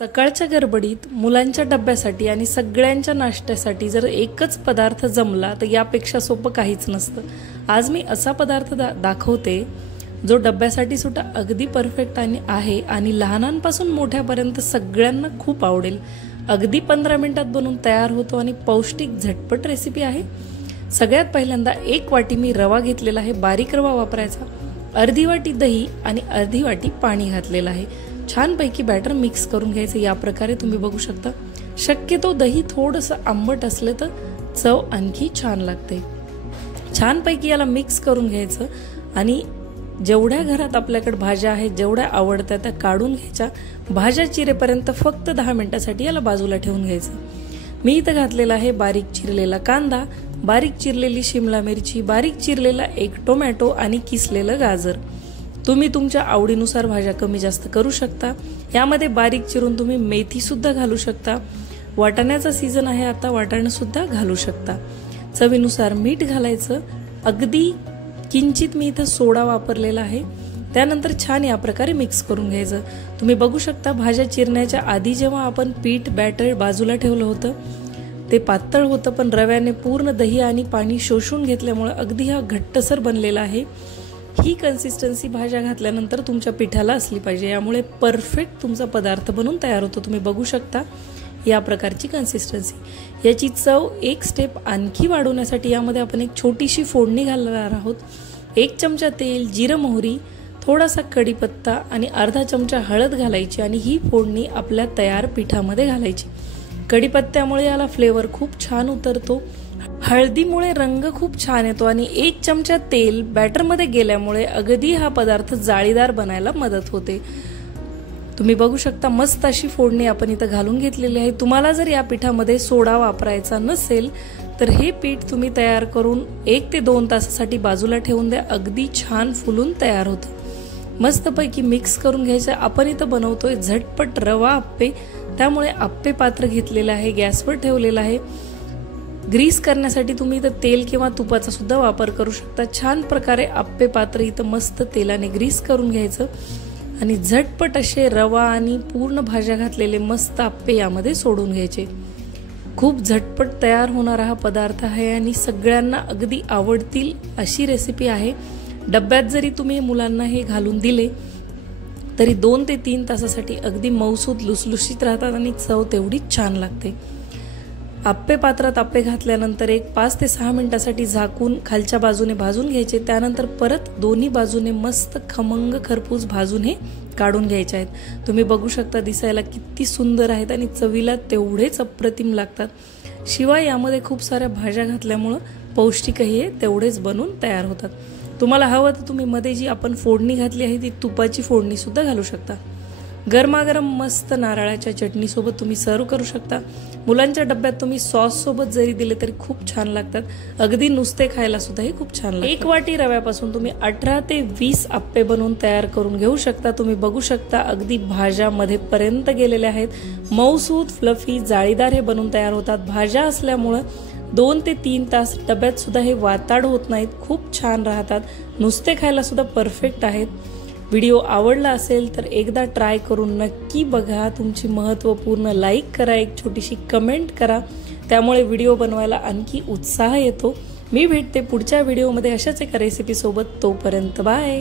सकाळच्या गडबडीत मुलांच्या डब्यासाठी आणि सगळ्यांच्या नाश्त्यासाठी जर एकच पदार्थ जमला तर यापेक्षा सोपं काहीच नसतं। आज मी असा पदार्थ दाखवते जो डब्यासाठी सुद्धा अगदी परफेक्ट आहे आणि लहानांपासून मोठ्यापर्यंत सगळ्यांना खूप आवडेल। अगदी 15 मिनिटात बनवून तयार होतो आणि पौष्टिक झटपट रेसिपी आहे। सगळ्यात पहिल्यांदा 1 वाटी मी रवा घेतलेला आहे, बारीक रवा वापरायचा। अर्धी वाटी दही आणि अर्धी वाटी पाणी घातलेलं आहे। छानपैकी बॅटर मिक्स करून घ्यायचं। या प्रकारे तुम्ही बघू शकता। शक्यतो दही थोडंसं आंबट असले तर चव आणखी छान लागते। छानपैकी याला मिक्स करून घ्यायचं आणि जेवढ्या घरात आपल्याकडे भाज्या आहेत, जेवढ्या आवडतात त्या काढून घ्यायच्या। भाज्या चिरेपर्यंत फक्त 10 मिनिटांसाठी याला बाजूला ठेवून घ्यायचं। मी इथं घातलेला आहे बारीक चिरलेला कांदा, बारीक चिरलेली शिमला मिरची, बारीक चिरलेला 1 टोमॅटो आणि किसलेलं गाजर। तुम्ही तुमच्या आवडीनुसार भाज्या कमी जास्त करू शकता। यामध्ये बारीक चिरून तुम्ही मेथी सुद्धा घालू शकता। वाटाण्याचा सीजन आहे आता, वाटाणे सुद्धा घालू शकता। चवीनुसार मीठ घालायचं। अगदी किंचित मी इथं सोडा वापरलेला आहे। त्यानंतर छान या प्रकारे मिक्स करून घ्यायचं। तुम्ही बघू शकता भाज्या चिरण्याच्या आधी जेव्हा आपण पीठ बॅटर बाजूला ठेवलं होतं ते पातळ होतं, पण रव्याने पूर्ण दही आणि पाणी शोषून घेतल्यामुळे अगदी हा घट्टसर बनलेला आहे। ही कन्सिस्टन्सी भाज्या घातल्यानंतर तुमच्या पिठाला असली पाहिजे, यामुळे परफेक्ट तुमचा पदार्थ बनून तयार होतो। तुम्ही बघू शकता या प्रकारची कन्सिस्टन्सी। याची चव एक स्टेप आणखी वाढवण्यासाठी यामध्ये आपण एक छोटीशी फोडणी घालणार आहोत। 1 चमचा तेल, जिरं मोहरी, थोडासा कढीपत्ता आणि अर्धा चमचा हळद घालायची आणि ही फोडणी आपल्या तयार पिठामध्ये घालायची। कढीपत्त्यामुळे याला फ्लेवर खूप छान उतरतो। हळदीमुळे रंग खूप छान येतो आणि 1 चमचा तेल बॅटरमध्ये गेल्यामुळे अगदी हा पदार्थ जाळीदार बनायला मदत होते। तुम्ही बघू शकता मस्त अशी फोडणी आपण इथं घालून घेतलेली आहे। तुम्हाला जर या पिठामध्ये सोडा वापरायचा नसेल तर हे पीठ तुम्ही तयार करून 1 ते 2 तासासाठी बाजूला ठेवून द्या। अगदी छान फुलून तयार होतं। मस्तपैकी मिक्स करून घ्यायचं। आपण इथं बनवतोय झटपट रवा आप्पे, त्यामुळे आप्पे पात्र घेतलेलं आहे, गॅसवर ठेवलेलं आहे। ग्रीस करण्यासाठी तुम्ही इथं तेल किंवा तुपाचा सुद्धा वापर करू शकता। छान प्रकारे आप्पे पात्र इथं मस्त तेलाने ग्रीस करून घ्यायचं आणि झटपट असे रवा आणि पूर्ण भाज्या घातलेले मस्त आप्पे यामध्ये सोडून घ्यायचे। खूप झटपट तयार होणारा हा पदार्थ आहे आणि सगळ्यांना अगदी आवडतील अशी रेसिपी आहे। डब्यात जरी तुम्ही मुलांना हे घालून दिले तरी 2 ते 3 तासासाठी अगदी मऊसूद लुसलुशीत राहतात आणि चव तेवढीच छान लागते। आप्पे पात्रात आप्पे घातल्यानंतर एक 5 ते 6 मिनिटांसाठी झाकून खालच्या बाजूने भाजून घ्यायचे। त्यानंतर परत दोन्ही बाजूने मस्त खमंग खरपूस भाजून हे काढून घ्यायचे आहेत। तुम्ही बघू शकता दिसायला किती सुंदर आहेत आणि चवीला तेवढेच अप्रतिम लागतात। शिवाय यामध्ये खूप साऱ्या भाज्या घातल्यामुळे पौष्टिकही तेवढेच बनून तयार होतात। तुम्हाला हवं तर तुम्ही मध्ये जी आपण फोडणी घातली आहे ती तुपाची फोडणी सुद्धा घालू शकता। गरमागरम मस्त नारळाच्या चटणी सोबत तुम्ही सर्व करू शकता। मुलांच्या डब्यात तुम्ही सॉस सोबत जरी दिले तरी खूप छान लागतात। अगदी नुसते खायला सुद्धा हे खूप छान लागतात। 1 वाटी रव्यापासून तुम्ही 18 ते 20 आप्पे बनवून तयार करून घेऊ शकता। तुम्ही बघू शकता अगदी भाज्या मध्ये पर्यंत गेलेल्या आहेत। मऊसूद फ्लफी जाळीदार हे बनवून तयार होतात। भाज्या असल्यामुळे 2 ते 3 तास डब्यात सुद्धा हे वाताड होत नाहीत, खूप छान राहतात। नुसते खायला सुद्धा परफेक्ट आहेत। व्हिडिओ आवडला असेल तर एकदा ट्राय करून नक्की बघा। तुमची महत्त्वपूर्ण लाईक करा, एक छोटीशी कमेंट करा, त्यामुळे व्हिडिओ बनवायला आणखी उत्साह येतो। मी भेटते पुढच्या व्हिडिओमध्ये अशाच एका रेसिपी सोबत। तोपर्यंत बाय।